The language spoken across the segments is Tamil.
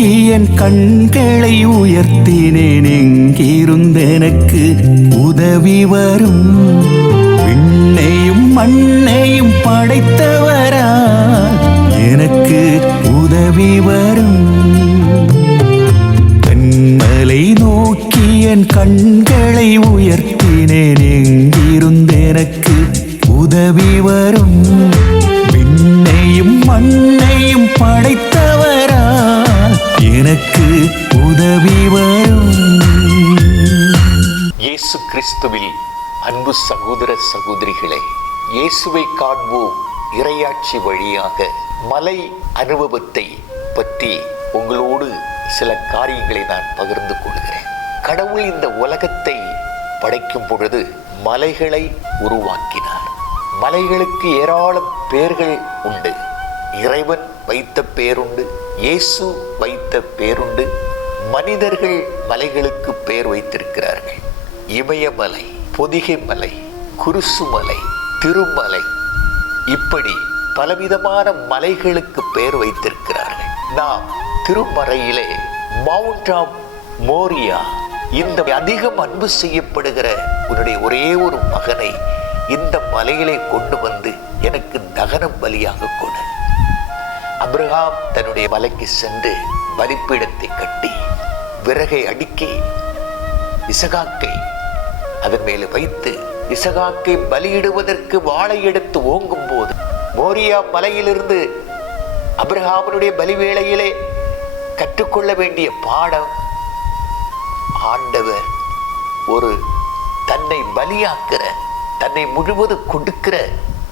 நோக்கி என் கண்களை உயர்த்தினேன். எங்கிருந்தெனக்கு உதவி வரும்? விண்ணையும் மண்ணையும் படைத்தவரா எனக்கு உதவி வரும். கண்மலை நோக்கி என் கண்களை உயர்த்தினேன். எங்கிருந்தெனக்கு உதவி வரும்? விண்ணையும் மண்ணையும் படைத்தவரா எனக்கு உதவி வரும். இயேசு கிறிஸ்துவில் அன்பு சகோதர சகோதரிகளே, இயேசுவை காண்போம் இறையாட்சி வழியாக மலை அனுபவத்தை பற்றி உங்களோடு சில காரியங்களை நான் பகிர்ந்து கொள்கிறேன். கடவுள் இந்த உலகத்தை படைக்கும் பொழுது மலைகளை உருவாக்கினார். மலைகளுக்கு ஏராளம் பெயர்கள் உண்டு. இறைவன் வைத்த பேருண்டு, இயேசு வைத்த பேருண்டு, மனிதர்கள் மலைகளுக்கு பெயர் வைத்திருக்கிறார்கள். இமயமலை, பொதிகை மலை, குருசு மலை, திருமலை, இப்படி பலவிதமான மலைகளுக்கு பெயர் வைத்திருக்கிறார்கள். நாம் திருமறையிலே மவுண்ட் ஆஃப் மோரியா, இந்த அதிகம் அன்பு செய்யப்படுகிற உன்னுடைய ஒரே ஒரு மகனை இந்த மலையிலே கொண்டு வந்து எனக்கு தகன பலியாக கொடு. அப்ரஹாம் தன்னுடைய மலைக்கு சென்று பலிப்பீடத்தை கட்டி விறகை அடுக்கி இசகாக்கை அதன் மேலே வைத்து இசகாக்கை பலியிடுவதற்கு வாளை எடுத்து ஓங்கும் போது மோரியா மலையிலிருந்து அப்ரஹாமனுடைய பலி வேளையிலே கற்றுக்கொள்ள வேண்டிய பாடம், ஆண்டவர் ஒரு தன்னை பலியாக்கிற, தன்னை முழுவதும் கொடுக்கிற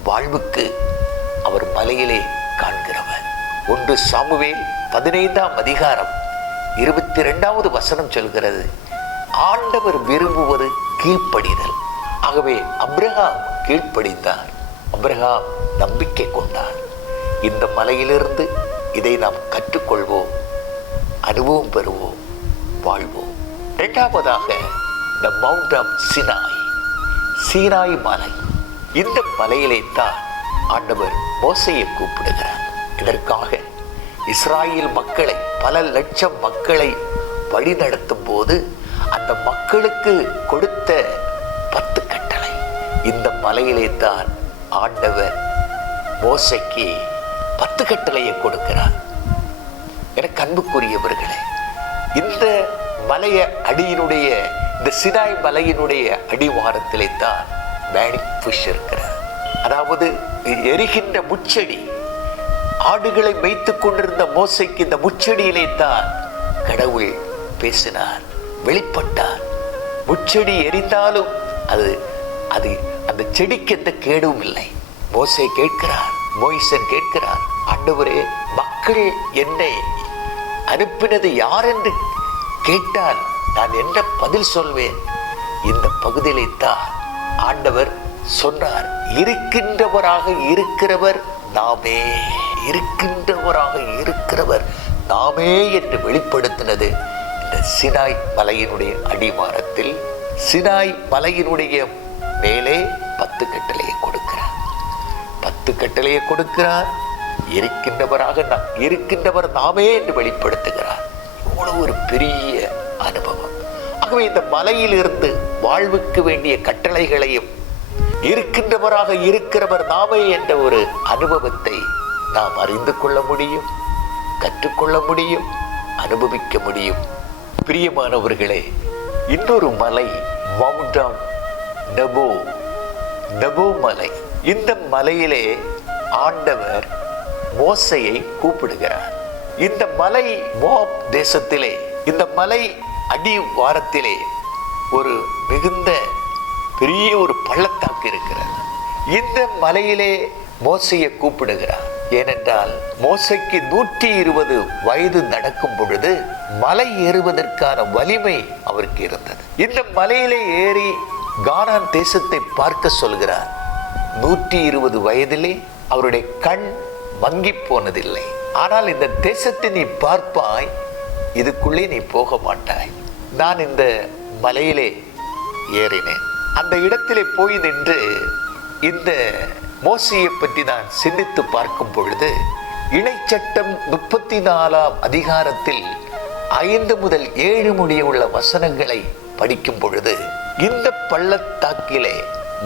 வாழ்வுக்கு அவர் மலையிலே காண்கிறவர். 1 சாமுவேல் 15ஆம் அதிகாரம் 22வது வசனம் சொல்கிறது, ஆண்டவர் விரும்புவது கீழ்ப்படிதல். ஆகவே அப்ரஹாம் கீழ்ப்படிந்தார். அப்ரஹாம் நம்பிக்கை கொண்டார். இந்த மலையிலிருந்து இதை நாம் கற்றுக்கொள்வோம், அனுபவம் பெறுவோம், வாழ்வோம். இரண்டாவதாக த மவுண்ட் ஆஃப் சினாய், சீனாய் மலை. இந்த மலையிலே தான் ஆண்டவர் மோசேயை கூப்பிடுகிறார். இதற்காக இஸ்ராயேல் மக்களை, பல லட்சம் மக்களை வழி நடத்தும் போது அந்த மக்களுக்கு கொடுத்த 10 கட்டளை. இந்த மலையிலே தான் ஆண்டவர் மோசேக்கு 10 கட்டளையை கொடுக்கிறார். எனக்கு அன்புக்குரியவர்களே, இந்த மலைய அடியினுடைய, இந்த சினாய் மலையினுடைய அடிவாரத்திலே தான் மேனிக் ஃபிஷ் இருக்கிறார். அதாவது எரிகின்ற முச்செடி. ஆடுகளை மேய்த்துக் கொண்டிருந்த மோசேக்கு இந்த முச்செடியிலே தான் கடவுள் பேசினார், வெளிப்பட்டார். முச்செடி எரிந்தாலும் அது அது அந்த செடிக்கு எந்த கேடும் இல்லை. மோசே கேட்கிறார், மோய்சன் கேட்கிறார், ஆண்டவரே, மக்கள் என்னை அனுப்பினது யார் என்று கேட்டால் நான் என்ன பதில் சொல்வேன்? இந்த பகுதியிலே தான் ஆண்டவர் சொன்னார், இருக்கின்றவராக இருக்கிறவர் நாமே, இருக்கின்றவராக இருக்கிறவர் நாமே என்று வெளிப்படுத்தினது இந்த சினாய் மலையினுடைய அடிவாரத்தில். சினாய் மலையினுடைய மேலே 10 கட்டளையை கொடுக்கிறார். 10 கட்டளையை கொடுக்கிறார். இருக்கின்றவர் நாமே என்று வெளிப்படுத்துகிறார். இவ்வளவு ஒரு பெரிய அனுபவம். ஆகவே இந்த மலையிலிருந்து வாழ்வுக்கு வேண்டிய கட்டளைகளையும், இருக்கின்றவராக இருக்கிறவர் நாமே என்ற ஒரு அனுபவத்தை நாம் அறிந்து கொள்ள முடியும், கற்றுக்கொள்ள முடியும், அனுபவிக்க முடியும். பிரியமானவர்களே, இன்னொரு மலை மவுண்ட் ஆஃப் நெபோ, நெபோ மலை. இந்த மலையிலே ஆண்டவர் மோசேயை கூப்பிடுகிறார். இந்த மலை மோப் தேசத்திலே, இந்த மலை அடிவாரத்திலே ஒரு மிகுந்த பெரிய ஒரு பள்ளத்தாக்கு இருக்கிறது. இந்த மலையிலே மோசேயை கூப்பிடுகிறார். ஏனென்றால் மோசேக்கு 120 வயது நடக்கும் பொழுது மலை ஏறுவதற்கான வலிமை அவருக்கு இருந்தது. இந்த மலையிலே ஏறி கானான் தேசத்தை பார்க்க சொல்கிறார். 120 வயதிலே அவருடைய கண் மங்கி போனதில்லை. ஆனால் இந்த தேசத்தை நீ பார்ப்பாய், இதுக்குள்ளே நீ போக மாட்டாய். நான் இந்த மலையிலே ஏறினேன். அந்த இடத்திலே போய் நின்று இந்த மோசேயை பற்றி நான் சிந்தித்து பார்க்கும் பொழுது இணைச்சட்டம் 34ஆம் அதிகாரத்தில் 5 முதல் 7 முடிய உள்ள வசனங்களை படிக்கும் பொழுது இந்த பள்ளத்தாக்கிலே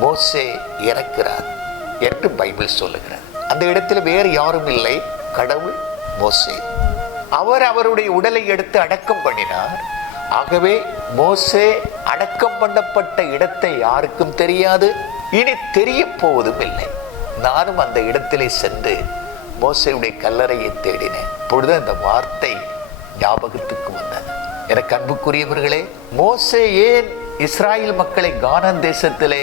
மோசே இறக்கிறார் என்று பைபிள் சொல்லுகிறது. அந்த இடத்தில் வேறு யாரும் இல்லை, கடவுள், மோசே. அவர் அவருடைய உடலை எடுத்து அடக்கம் பண்ணினார். ஆகவே மோசே அடக்கம் பண்ணப்பட்ட இடத்தை யாருக்கும் தெரியாது, இனி தெரிய போவதும் இல்லை. நானும் அந்த இடத்திலே சென்று மோசேயுடைய கல்லறையை தேடினேன். பொழுது அந்த வார்த்தை ஞாபகத்துக்கு வந்தது. எனக்கு அன்புக்குரியவர்களே, மோசே ஏன் இஸ்ராயேல் மக்களை கானான் தேசத்திலே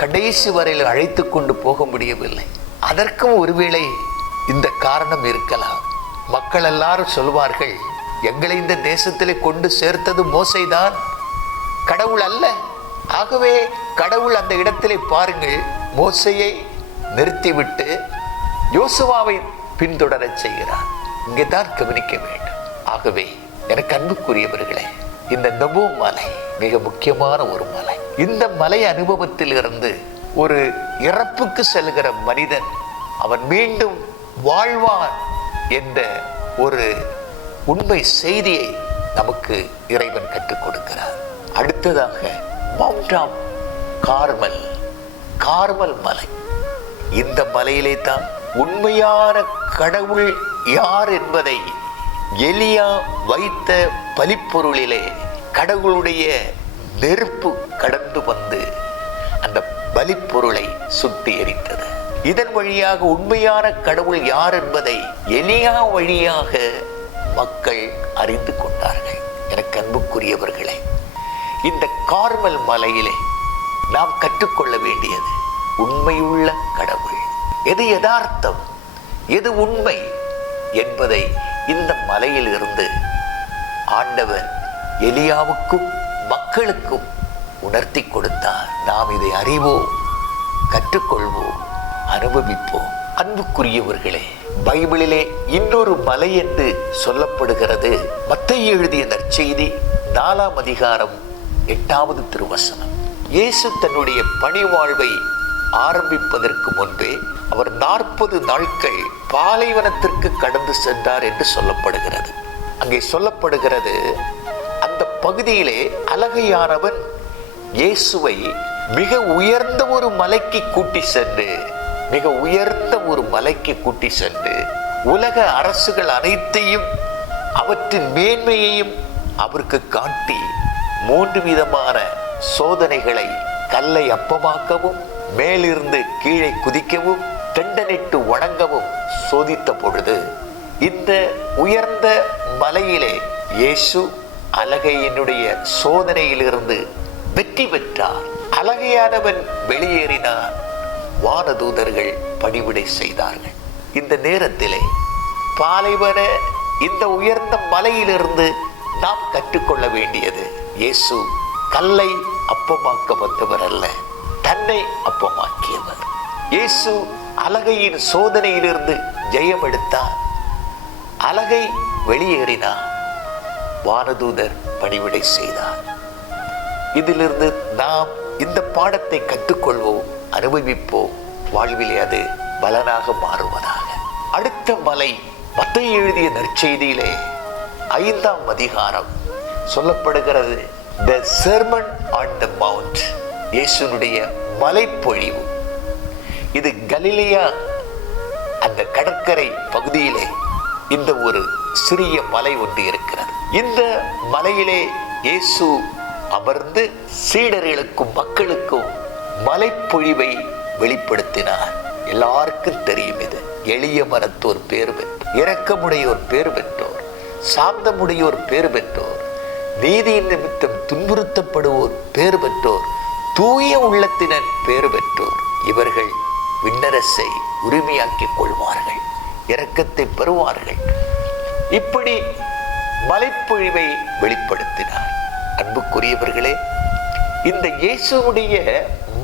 கடைசி வரையில் அழைத்து கொண்டு போக முடியவில்லை? அதற்கும் ஒருவேளை இந்த காரணம் இருக்கலாம். மக்கள் எல்லாரும் சொல்வார்கள், எங்களை இந்த தேசத்திலே கொண்டு சேர்த்தது மோசேதான், கடவுள் அல்ல. ஆகவே கடவுள் அந்த இடத்திலே பாருங்கள், மோசேயை நிறுத்திவிட்டு யோசுவாவை பின்தொடரச் செய்கிறார். இங்கே தான் கவனிக்க வேண்டும். ஆகவே எனக்கு அன்புக்குரியவர்களே, இந்த நெபோ மலை மிக முக்கியமான ஒரு மலை. இந்த மலை அனுபவத்தில் இருந்து ஒரு இறப்புக்கு செல்கிற மனிதன் அவன் மீண்டும் வாழ்வான் என்ற ஒரு உண்மை செய்தியை நமக்கு இறைவன் கற்றுக் கொடுக்கிறார். அடுத்ததாக மவுண்ட் ஆஃப் கார்மல், கார்மல் மலை. இந்த மலையிலே தான் உண்மையான கடவுள் யார் என்பதை எலியா வைத்த பலிப்பொருளிலே கடவுளுடைய நெருப்பு கடந்து வந்து அந்த பலிப்பொருளை சுட்டி எரித்தது. இதன் வழியாக உண்மையான கடவுள் யார் என்பதை எலியா வழியாக மக்கள் அறிந்து கொண்டார்கள். எனக்கு அன்புக்குரியவர்களே, இந்த கார்மல் மலையிலே நாம் கற்றுக்கொள்ள வேண்டியது உண்மையுள்ள கடவுள், எது யதார்த்தம், எது உண்மை என்பதை இந்த மலையில் இருந்து ஆண்டவர் எலியாவுக்கும் மக்களுக்கும் உணர்த்தி கொடுத்தார். நாம் இதை அறிவோம், கற்றுக்கொள்வோம், அனுபவிப்போம். அன்புக்குரியவர்களே, பைபிளிலே இன்னொரு மலை என்று சொல்லப்படுகிறது. மத்தேயு எழுதிய நற்செய்தி 4ஆம் அதிகாரம் 8வது திருவசனம். இயேசு தன்னுடைய பணி வாழ்வை ஆரம்பிப்பதற்கு முன்பே அவர் 40 நாட்கள் பாலைவனத்திற்கு கடந்து சென்றார் என்று சொல்லப்படுகிறது. அங்கே சொல்லப்படுகிறது, அந்த பகுதியிலே அலகையானவன் இயேசுவை மிக உயர்ந்த ஒரு மலைக்கு கூட்டி சென்று, மிக உயர்ந்த ஒரு மலைக்கு கூட்டி சென்று உலக அரசுகள் அனைத்தையும் அவற்றின் மேன்மையையும் அவருக்கு காட்டி 3 விதமான சோதனைகளை, கல்லை அப்பமாக்கவும், மேலிருந்து கீழே குதிக்கவும், தண்டனிட்டு வணங்கவும் சோதித்த பொழுது இந்த உயர்ந்த மலையிலே இயேசு அலகையினுடைய சோதனையிலிருந்து வெற்றி பெற்றார். அலகையானவன் வெளியேறினார். வானதூதர்கள் பணிவிடை செய்தார்கள். இந்த நேரத்திலே பாலைவன இந்த உயர்ந்த மலையிலிருந்து நாம் கற்றுக்கொள்ள வேண்டியது, இயேசு கல்லை அப்பமாக்க வந்தவர் அல்ல, தன்னை அப்பமாக்கியவர். இயேசு அலகையின் சோதனையிலிருந்து ஜெயம் எடுத்தார். அலகை வெளியேறினார். வானதூதர் பணிவிடை செய்தார். இதிலிருந்து நாம் இந்த பாடத்தை கற்றுக்கொள்வோம், அனுபவிப்போம், வாழ்விலே அது பலனாக மாறுவதாக. அடுத்த மலை மத்தேயு எழுதிய நற்செய்தியிலே 5ஆம் அதிகாரம் சொல்லப்படுகிறது, The Sermon on the Mount, இயேசுனுடைய மலைப்பொழிவு. இது கலிலேயா அந்த கடற்கரை பகுதியிலே இந்த ஒரு சிறிய மலை ஒன்று இருக்கிறது. இந்த மலையிலே இயேசு அமர்ந்து சீடர்களுக்கும் மக்களுக்கும் மலைப்பொழிவை வெளிப்படுத்தினார். எல்லாருக்கும் தெரியும், இது எளிய மனத்தோர் பேறு பெற்றோர், இரக்கமுடையோர் பேறு பெற்றோர், சாந்தமுடையோர் பேறு பெற்றோர், நீதியின் நிமித்தம் துன்புறுத்தப்படுவோர் பேறு பெற்றோர், தூய உள்ளத்தினர் பேறு பெற்றோர், இவர்கள் விண்ணரசை உரிமையாக்கிக் கொள்வார்கள், இரக்கத்தை பெறுவார்கள். இப்படி மலைப்பொழிவை வெளிப்படுத்தினார். அன்புக்குரியவர்களே, இந்த இயேசுடைய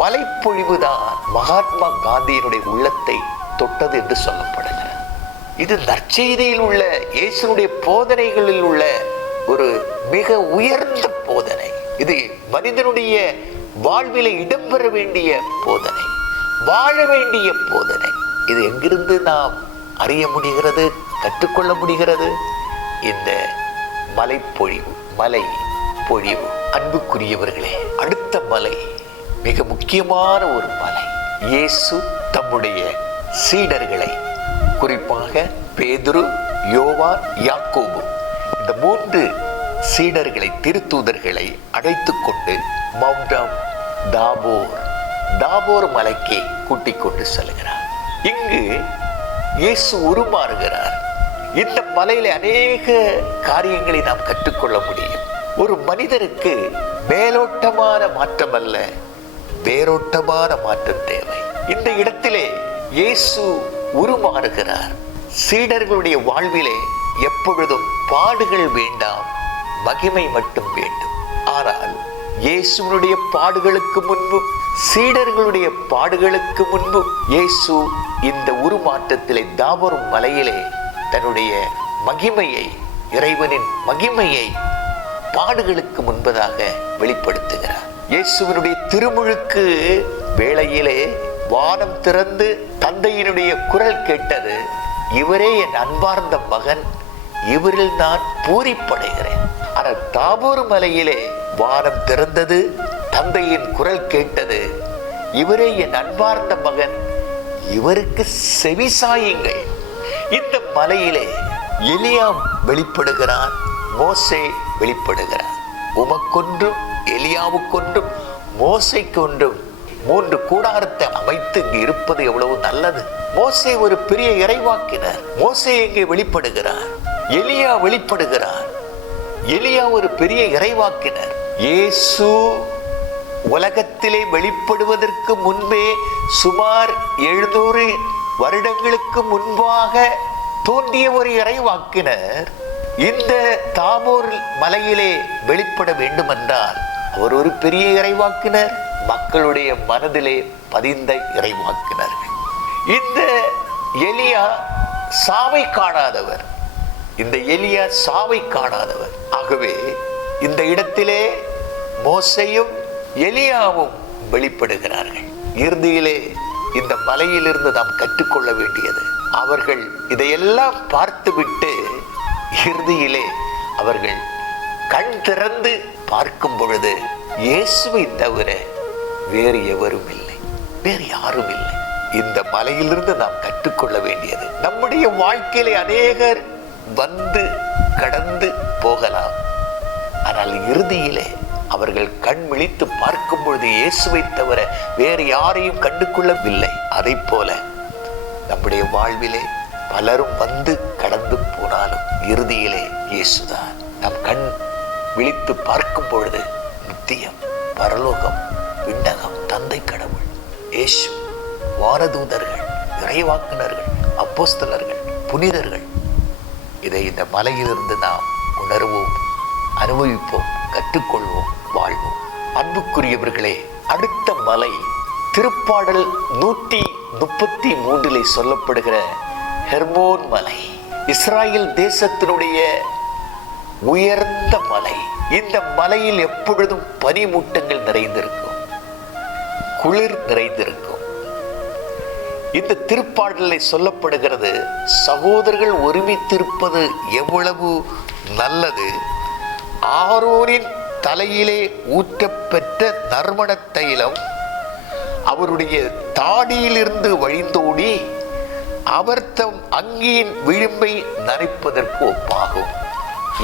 மலைப்பொழிவுதான் மகாத்மா காந்தியினுடைய உள்ளத்தை தொட்டது என்று சொல்லப்படுகிறது. இது நற்செய்தியில் உள்ள இயேசுடைய போதனைகளில் உள்ள ஒரு மிக உயர்ந்த போதனை. இது மனிதனுடைய வாழ்வில இடம்பெற வேண்டிய போதனை, வாழ வேண்டிய போதனை. இது எங்கிருந்து நாம் அறிய முடிகிறது, கற்றுக்கொள்ள முடிகிறது. இந்த மலை பொழிவு. அன்புக்குரியவர்களே, அடுத்த மலை மிக முக்கியமான ஒரு மலை. இயேசு தம்முடைய சீடர்களை, குறிப்பாக பேதுரு, யோவான், யாக்கோபு, இந்த 3 சீடர்களை, திருத்தூதர்களை அழைத்துக் கொண்டு மவுண்ட் ஆஃப் தாபோர் மலைக்கு கூட்டிக் கொண்டு செல்கிறார். இங்கு இயேசு உருமாறுகிறார். இந்த மலையில அநேக காரியங்களை நாம் கற்றுக்கொள்ள முடியும். ஒரு மனிதருக்கு மேலோட்டமான மாற்றம் அல்ல, வேரோட்டமான மாற்றம் தேவை. இந்த இடத்திலே இயேசு உருமாறுகிறார். சீடர்களுடைய வாழ்விலே எப்பொழுதும் பாடுகள் வேண்டாம், மகிமை மட்டும் வேண்டும். ஆனால் இயேசுனுடைய பாடுகளுக்கு முன்பும் சீடர்களுடைய பாடுகளுக்கு முன்பும் இயேசு இந்த உருமாற்றத்திலே தாபோர் மலையிலே தன்னுடைய மகிமையை, இறைவனின் மகிமையை பாடுகளுக்கு முன்பதாக வெளிப்படுத்துகிறார். இயேசுவினுடைய திருமுழுக்கு வேளையிலே வானம் திறந்து தந்தையினுடைய குரல் கேட்டது, இவரே என் அன்பார்ந்த மகன், இவரில் நான் பூரிப்படைகிறேன். ஆனால் தாபோர் மலையிலே வானம் திறந்தது, தந்தையின் குரல் கேட்டது, இவரே என் அன்பார்ந்த மகன், இவருக்கு செவிசாயுங்கள். இந்த மலையிலே எலியா வெளிப்படுகிறான், மோசே வெளிப்படுகிறார். உமக்கொன்றும் எலியாவுக்கொன்றும் மோசைக்கொன்றும் 3 கூடாரத்தை அமைத்து இங்கு இருப்பது எவ்வளவு நல்லது. மோசே ஒரு பெரிய இறைவாக்கினர். மோசே இங்கே வெளிப்படுகிறார், எலியா வெளிப்படுகிறார். எலியா ஒரு பெரிய இறைவாக்கினர். இயேசு உலகத்திலே வெளிப்படுவதற்கு முன்பே சுமார் 700 வருடங்களுக்கு முன்பாக தோன்றிய ஒரு இறைவாக்கினர் இந்த தாபோர் மலையிலே வெளிப்பட வேண்டுமென்றால் அவர் ஒரு பெரிய இறைவாக்கினர், மக்களுடைய மனதிலே பதிந்த இறைவாக்கினர்கள். இந்த எலியா சாவை காணாதவர், இந்த எலியா சாவை காணாதவர். ஆகவே இந்த இடத்திலே மோசேயும் எலியாவும் வெளிப்படுகிறார்கள். இறுதியிலே இந்த மலையிலிருந்து நாம் கற்றுக்கொள்ள வேண்டியது, அவர்கள் இதையெல்லாம் பார்த்துவிட்டு இறுதியிலே அவர்கள் கண் திறந்து பார்க்கும் பொழுது இயேசுவை தவிர வேறு எவரும் இல்லை, வேறு யாரும் இல்லை. இந்த மலையிலிருந்து நாம் கற்றுக்கொள்ள வேண்டியது, நம்முடைய வாழ்க்கையிலே அநேகர் வந்து கடந்து போகலாம், ஆனால் இறுதியிலே அவர்கள் கண் விழித்து பார்க்கும் பொழுது இயேசுவை தவிர வேறு யாரையும் கண்டுகொள்ளவில்லை. அதை போல நம்முடைய வாழ்விலே பலரும் வந்து கடந்து போனாலும் இறுதியிலே இயேசுதான். நம் கண் விழித்து பார்க்கும் பொழுது நித்தியம், பரலோகம், விண்ணகம், தந்தை கடவுள், இயேசு, வானதூதர்கள், இறைவாக்கினர்கள், அப்போஸ்தலர்கள், புனிதர்கள், இதை இந்த மலையிலிருந்து நாம் உணர்வோம், அனுபவிப்போம், கற்றுக்கொள்வோம், வாழ்வோம். அன்புக்குரியவர்களே, அடுத்த மலை திருப்பாடல் 133 சொல்லப்படுகிற ஹெர்மோன் மலை, இஸ்ராயேல் தேசத்தினுடைய உயர்ந்த மலை. இந்த மலையில் எப்பொழுதும் பனிமூட்டங்கள் நிறைந்திருக்கும், குளிர் நிறைந்திருக்கும். இந்த திருப்பாடலில் சொல்லப்படுகிறது, சகோதரர்கள் ஒருமித்திருப்பது எவ்வளவு நல்லது, ஆரோனின் தலையிலே ஊற்றப்பெற்ற நறுமண தைலம் அவருடைய தாடியிலிருந்து வழிந்தோடி அவர் தம் அங்கியின் விளிம்பை நனைப்பதற்கு ஒப்பாகும்.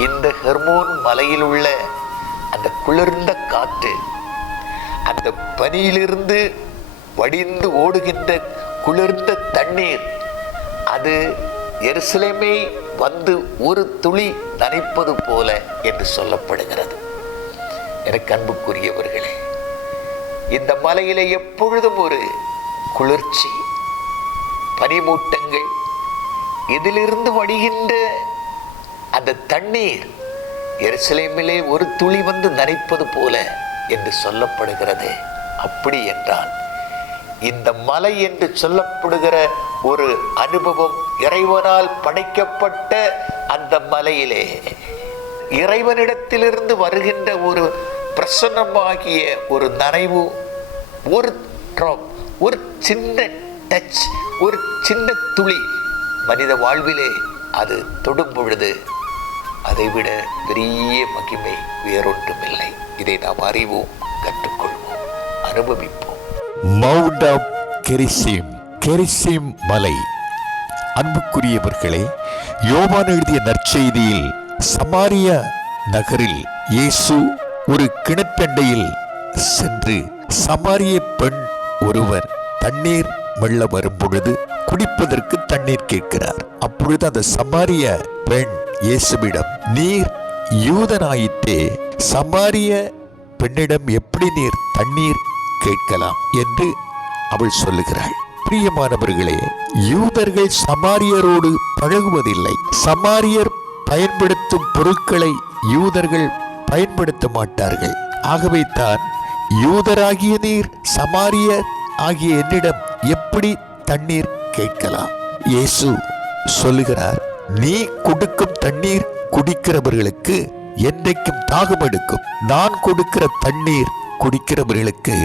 இந்த ஹெர்மோன் மலையில் உள்ள அந்த குளிர்ந்த காற்று, அந்த பனியிலிருந்து வடிந்து ஓடுகின்ற குளிர்ந்த தண்ணீர், அது எருசலேமை வந்து ஒரு துளி நனைப்பது போல என்று சொல்லப்படுகிறது. எனக்கு அன்புக்குரியவர்களே, இந்த மலையிலே எப்பொழுதும் ஒரு குளிர்ச்சி, பனிமூட்டங்கள், இதிலிருந்து வடிகின்ற அந்த தண்ணீர் எருசலேமிலே ஒரு துளி வந்து நனைப்பது போல என்று சொல்லப்படுகிறது. அப்படி என்றால் இந்த மலை என்று சொல்லப்படுகிற ஒரு அனுபவம் இறைவனால் படைக்கப்பட்ட அந்த மலையிலே இறைவனிடத்திலிருந்து வருகின்ற ஒரு பிரசன்னமாகிய ஒரு நனைவு, ஒரு ட்ராப், ஒரு சின்ன டச், ஒரு சின்ன துளி மனித வாழ்விலே அது தொடும் பொழுது அதைவிட பெரிய மகிமை வேறொன்றுமில்லை. இதை நாம் அறிவோம், கற்றுக்கொள்வோம், அனுபவிப்போம். மவுண்ட் ஆஃப் கெரிசிம், கெரிசிம் மலை. அன்புக்குரியவர்களே, யோவான் எழுதிய நற்செய்தியில் சமாரியா நகரில் இயேசு ஒரு கிணற்றண்டையில் சென்று சமாரிய பெண் ஒருவர் தண்ணீர் வெள்ள வரும் பொழுது குடிப்பதற்கு தண்ணீர் கேட்கிறார். அப்பொழுது அந்த சமாரிய பெண் இயேசுவிடம், நீர் யூதனாயிற்றே, சமாரிய பெண்ணிடம் எப்படி நீர் தண்ணீர் கேட்கலாம் என்று அவள் சொல்லுகிறாள். பிரியமானவர்களே, யூதர்கள் சமாரியரோடு பழகுவதில்லை. சமாரியர் பயன்படுத்தும் பொருட்களை யூதர்கள் பயன்படுத்த மாட்டார்கள். ஆகவே தான் யூதராகிய நீர் சமாரியர் ஆகிய என்னிடம் எப்படி தண்ணீர் கேட்கலாம்? இயேசு சொல்லுகிறார், நீ கொடுக்கும் தண்ணீர் குடிக்கிறவர்களுக்கு என்றைக்கும் தாகம் எடுக்கும். நான் கொடுக்கிற தண்ணீர் குடிக்கிறவர்களுக்கு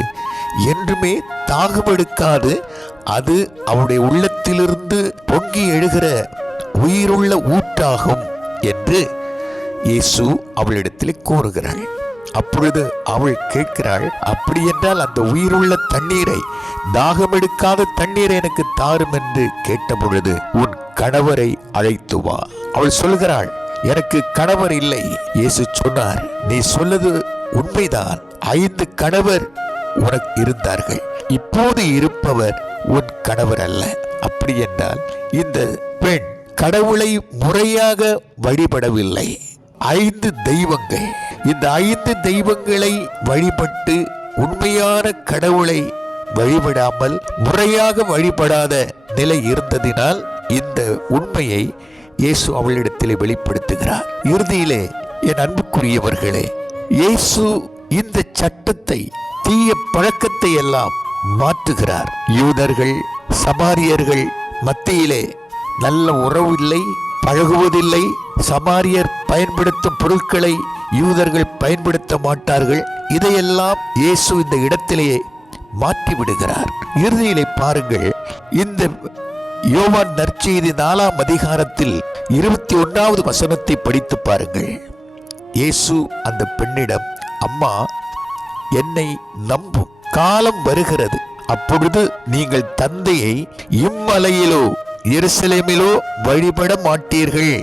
என்றுமே தாகம் எடுக்காது. அது அவருடைய உள்ளத்திலிருந்து பொங்கி எழுகிற உயிருள்ள ஊற்றாகும் என்று இயேசு அவளிடத்தில் கூறுகிறாள். அப்பொழுது அவள் கேட்கிறாள், அப்படி என்றால் அந்த உயிருள்ள தண்ணீரை, தாகம் எடுக்காத தண்ணீரை எனக்கு தாரும் என்று கேட்ட பொழுது, உன் கணவரை அழைத்து வா. அவள் சொல்கிறாள், எனக்கு கணவர் இல்லை. இயேசு சொன்னார், நீ சொன்னது உண்மைதான். 5 கணவர் உனக்கு இருந்தார்கள், இப்போது இருப்பவர் உன் கணவர் அல்ல. அப்படி என்றால் இந்த பெண் கடவுளை முறையாக வழிபடவில்லை. 5 தெய்வங்கள், இந்த 5 தெய்வங்களை வழிபட்டு உண்மையான கடவுளை வழிபடாமல் முறையாக வழிபடாத நிலை இருந்ததினால் இந்த உண்மையை இயேசு அவளிடத்தில் வெளிப்படுத்துகிறார். இறுதியிலே என் அன்புக்குரியவர்களே, இயேசு இந்த சட்டத்தை, தீய பழக்கத்தை எல்லாம் மாற்றுகிறார். யூதர்கள் சமாரியர்கள் மத்தியிலே நல்ல உறவு இல்லை, பழகுவதில்லை. சமாரியர் பயன்படுத்தும் பொருட்களை யூதர்கள் பயன்படுத்த மாட்டார்கள். இதையெல்லாம் இயேசு இந்த இடத்திலேயே மாற்றி விடுகிறார். இறுதியிலே பாருங்கள், இந்த யோவான் நற்செய்தி 4ஆம் அதிகாரத்தில் 21வது வசனத்தை படித்து பாருங்கள். இயேசு அந்த பெண்ணிடம், அம்மா, என்னை நம்பும், காலம் வருகிறது, அப்பொழுது நீங்கள் தந்தையை இம்மலையிலோ எருசலேமிலோ வழிபட மாட்டீர்கள்.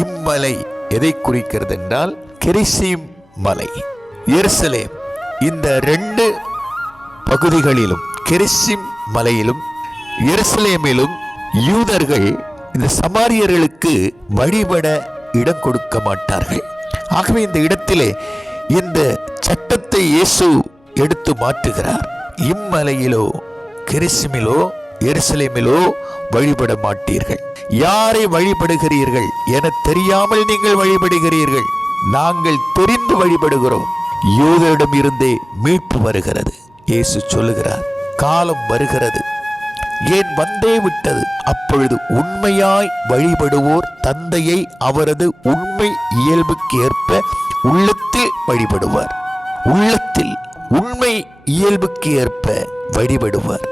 இம்மலை எதை குறிக்கிறது என்றால் கெரிசிம் மலை, எருசலேம். இந்த 2 பகுதிகளிலும், கெரிசிம் மலையிலும் எருசலேமிலும் யூதர்கள் இந்த சமாரியர்களுக்கு வழிபட இடம் கொடுக்க மாட்டார்கள். ஆகவே இந்த இடத்திலே இந்த சட்டத்தை இயேசு எடுத்து மாற்றுகிறார். இம்மலையிலோ கெரிசிமிலோ எருசலேமிலோ வழிபட மாட்டீர்கள். யாரை வழிபடுகிறீர்கள் என தெரியாமல் நீங்கள் வழிபடுகிறீர்கள். நாங்கள் தெரிந்து வழிபடுகிறோம். யூதரிடம் இருந்தே மீட்பு வருகிறது. இயேசு சொல்லுகிறார், காலம் வருகிறது, ஏன் வந்தே விட்டது, அப்பொழுது உண்மையாய் வழிபடுவோர் தந்தையை அவரது உண்மை இயல்புக்கு ஏற்ப உள்ளத்தில் வழிபடுவார். உள்ளத்தில் உண்மை இயல்புக்கு ஏற்ப வழிபடுவார்.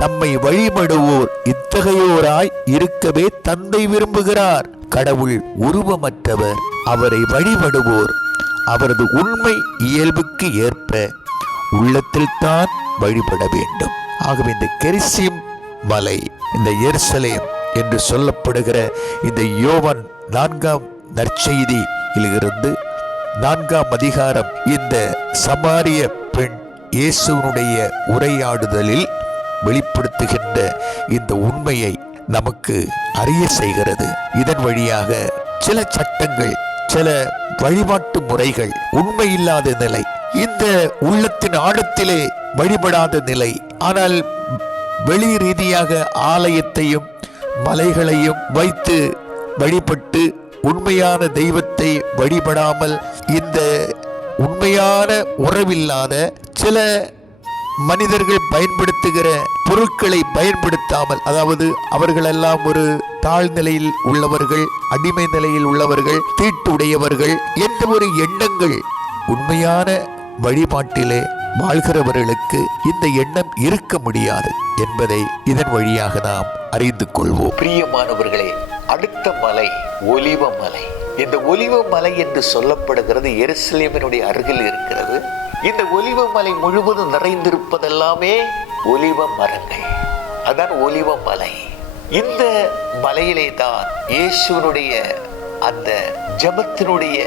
தம்மை வழிபடுவோர் இத்தகையோராய் இருக்கவே தந்தை விரும்புகிறார். கடவுள் உருவமற்றவர். அவரை வழிபடுவோர் அவரது உண்மை இயல்புக்கு ஏற்ப உள்ளத்தில் தான் வழிபட வேண்டும். ஆகவே இந்த கெரிசிம் மலை, இந்த எருசலேம் என்று சொல்லப்படுகிற இந்த யோவான் 4ஆம் நற்செய்தியில் இருந்து 4ஆம் அதிகாரம் இந்த சமாரிய பெண் இயேசுவினுடைய உரையாடுதலில் வெளிப்படுத்துகின்ற இந்த உண்மையை நமக்கு அறிய செய்கிறது. இதன் வழியாக சில சட்டங்கள், சில வழிபாட்டு முறைகள் உண்மையில்லாத நிலை, இந்த உள்ளத்தின் ஆழத்திலே வழிபடாத நிலை, ஆனால் வெளி ரீதியாக ஆலயத்தையும் மலைகளையும் வைத்து வழிபட்டு உண்மையான தெய்வத்தை வழிபடாமல், இந்த உண்மையான உறவில்லாத சில மனிதர்கள் பயன்படுத்துகிற பொருட்களை பயன்படுத்தாமல், அதாவது அவர்களெல்லாம் ஒரு தாழ்நிலையில் உள்ளவர்கள், அடிமை நிலையில் உள்ளவர்கள், தீட்டுடையவர்கள் என்ற ஒரு எண்ணங்கள் உண்மையான வழிபாட்டிலே வாழ்கிறவர்களுக்கு இந்த எண்ணம் இருக்க முடியாது என்பதை இதன் வழியாக நாம் அறிந்து கொள்வோம். பிரியமானவர்களே, அடுத்த மலை ஒலிவ மலை. இந்த ஒலிவ மலை என்று சொல்லப்படுகிறது எருசலேமினுடைய அருகில் இருக்கிறது. இந்த ஒலிவ மலை முழுவதும் நிறைந்திருப்பதெல்லாமே ஒலிவ மரங்கள். அதான் ஒலிவ மலை. இந்த மலையிலே தான் இயேசுவினுடைய அந்த ஜெபத்தினுடைய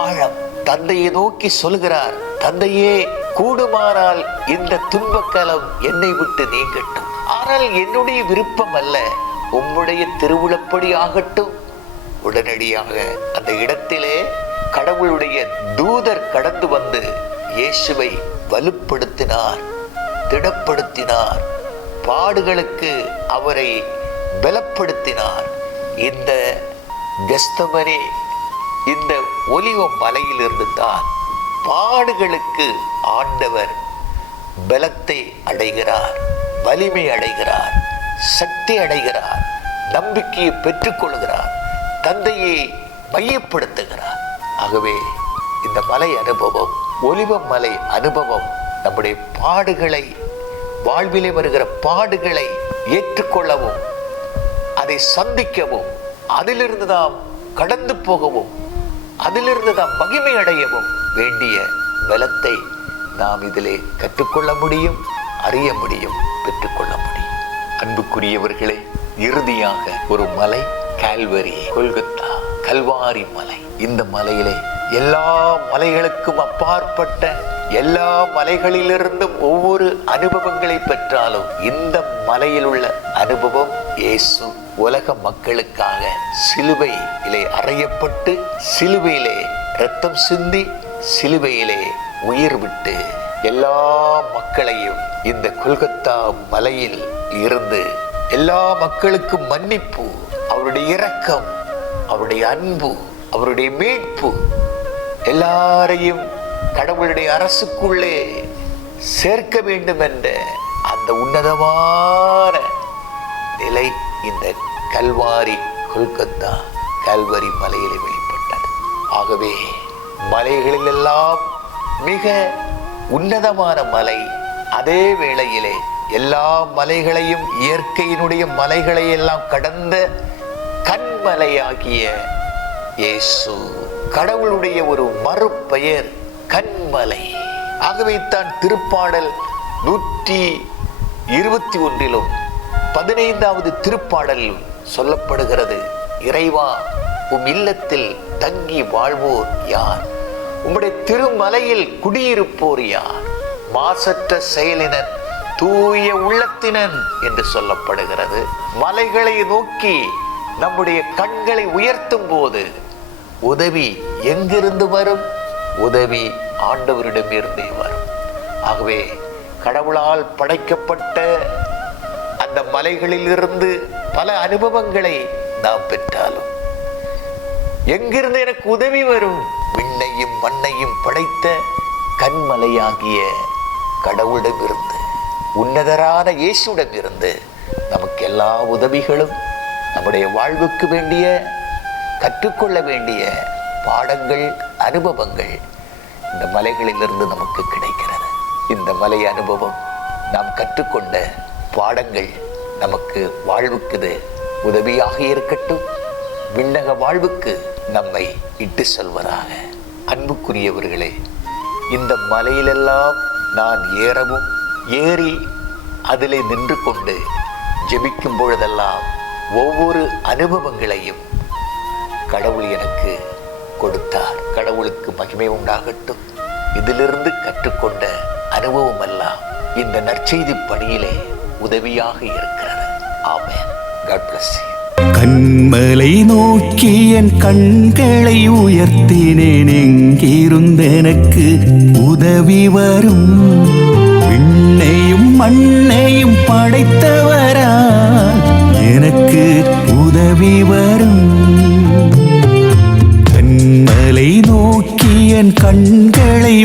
ஆழம். தந்தையை நோக்கி சொல்கிறார், தந்தையே, கூடுமானால் இந்த துன்பக்காலம் என்னை விட்டு நீங்கட்டும். ஆனால் என்னுடைய விருப்பம் அல்ல, உம்முடைய திருவுளப்படி ஆகட்டும். உடனடியாக அந்த இடத்திலே கடவுளுடைய தூதர் கடந்து வந்து இயேசுவை வலுப்படுத்தினார், திடப்படுத்தினார், பாடுகளுக்கு அவரை பலப்படுத்தினார். இந்த கெத்செமனே, இந்த ஒலிவ மலையிலிருந்து தான் பாடுகளுக்கு ஆண்டவர் பலத்தை அடைகிறார், வலிமை அடைகிறார், சக்தி அடைகிறார், நம்பிக்கையை பெற்றுக்கொள்கிறார், தந்தையை மையப்படுத்துகிறார். ஆகவே இந்த மலை அனுபவம், ஒலிவ மலை அனுபவம் நம்முடைய பாடுகளை, வாழ்விலே வருகிற பாடுகளை ஏற்றுக்கொள்ளவும், அதை சந்திக்கவும், அதிலிருந்து நாம் கடந்து போகவும், அதிலிருந்து நாம் மகிமை அடையவும் வேண்டிய பலத்தை நாம் இதிலே கற்றுக்கொள்ள முடியும், அறிய முடியும், பெற்றுக்கொள்ள முடியும். அன்புக்குரியவர்களே, இறுதியாக ஒரு மலை, கால்வரி, கொல்கத்தா, கல்வாரி மலை. இந்த மலையிலே எல்லா மலைகளுக்கும் அப்பாற்பட்ட, எல்லா மலைகளிலிருந்தும் ஒவ்வொரு அனுபவங்களை பெற்றாலும் இந்த மலையில் உள்ள அனுபவம், இயேசு உலக மக்களுக்காக சிலுவையிலே அறையப்பட்டு, சிலுவையிலே இரத்தம் சிந்தி, சிலுவையிலே உயிர் விட்டு எல்லா மக்களையும் இந்த கொல்கத்தா மலையில் இருந்து எல்லா மக்களுக்கும் மன்னிப்பு, அவருடைய இரக்கம், அவருடைய அன்பு, அவருடைய மீட்பு, எல்லாரையும் கடவுளுடைய அரசுக்குள்ளே சேர்க்க வேண்டும் என்ற அந்த உன்னதமான நிலை இந்த கல்வாரி, கொல்கத்தா, கல்வரி மலையிலே வெளிப்பட்டது. ஆகவே மலைகளிலெல்லாம் மிக உன்னதமான மலை, அதே வேளையிலே எல்லா மலைகளையும், இயற்கையினுடைய மலைகளை எல்லாம் கடந்த கண்மலையாகிய இயேசு, கடவுளுடைய ஒரு மறுபெயர் கண்மலை. ஆகவே தான் திருப்பாடல் 121 15வது திருப்பாடலில் சொல்லப்படுகிறது, இறைவா, உம் இல்லத்தில் தங்கி வாழ்வோர் யார்? உம்முடைய திருமலையில் குடியிருப்போர் யார்? மாசற்ற செயலினன், தூய உள்ளத்தினன் என்று சொல்லப்படுகிறது. மலைகளை நோக்கி நம்முடைய கண்களை உயர்த்தும் போது உதவி எங்கிருந்து வரும்? உதவி ஆண்டவரிடமிருந்தே வரும். ஆகவே கடவுளால் படைக்கப்பட்ட அந்த மலைகளிலிருந்து பல அனுபவங்களை நாம் பெற்றாலும் எங்கிருந்து எனக்கு உதவி வரும்? விண்ணையும் மண்ணையும் படைத்த கண்மலையாகிய கடவுளிடமிருந்து, உன்னதரான இயேசுவிடமிருந்து நமக்கு எல்லா உதவிகளும், நம்முடைய வாழ்வுக்கு வேண்டிய, கற்றுக்கொள்ள வேண்டிய பாடங்கள், அனுபவங்கள் இந்த மலைகளிலிருந்து நமக்கு கிடைக்கிறது. இந்த மலை அனுபவம், நாம் கற்றுக்கொண்ட பாடங்கள் நமக்கு வாழ்வுக்கு உதவியாக இருக்கட்டும், விண்ணக வாழ்வுக்கு நம்மை இட்டு செல்வதாக. அன்புக்குரியவர்களே, இந்த மலையிலெல்லாம் நான் ஏறவும், ஏறி அதிலே நின்று கொண்டு ஜெபிக்கும் பொழுதெல்லாம் ஒவ்வொரு அனுபவங்களையும் கடவுள் எனக்கு கொடுத்தார். கடவுளுக்கு மகிமை உண்டாகட்டும். இதிலிருந்து கற்றுக்கொண்ட அனுபவம் எல்லாம் இந்த நற்செய்தி பணியிலே உதவியாக இருக்கிறது. ஆமென். God bless you. கண்மலை நோக்கி என் கண்களை உயர்த்தினேன், எங்கிருந்தெனக்கு உதவி வரும்? விண்ணையும் மண்ணையும் படைத்தவரா, எனக்கு உதவி வரும். கண்மலை நோக்கி என் கண்களை